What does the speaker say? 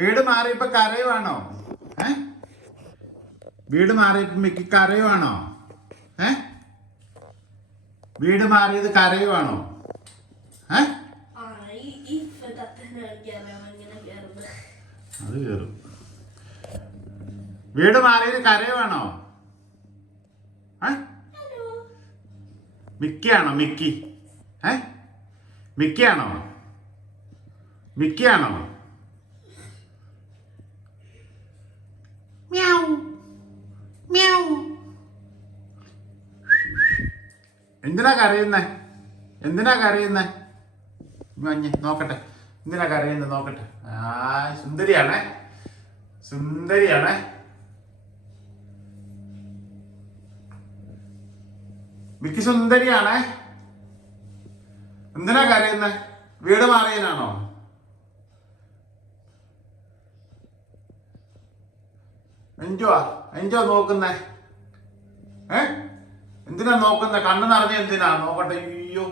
വീട് മാറിയപ്പോ കരയുവാണോ? ഏ വീട് മാറിയപ്പോ മിക്കി കരയുവാണോ? ഏ വീട് മാറിയത് കരയുവാണോ? ഏ അത് കേറും. വീട് മാറിയത് കരയുവാണോ? മിക്കിയാണോ? മിക്കി മിക്കിയാണോ? മിക്കിയാണോ? മ്യാവ് മ്യാവ്. എന്തിനാ കരയുന്നേ? എന്തിനാ കരയുന്നേ? മഞ്ഞ് നോക്കട്ടെ, എന്തിനാ കരയുന്നത് നോക്കട്ടെ. സുന്ദരിയാണേ, സുന്ദരിയാണേ. മിക്കി സുന്ദരിയാണേ. എന്തിനാ കരയുന്നേ? വീട് മാറിയനാണോ? എഞ്ചോ നോക്കുന്നേ? എന്തിനാ നോക്കുന്നേ? കണ്ണ് നിറഞ്ഞ എന്തിനാ? നോക്കട്ടെ. അയ്യോ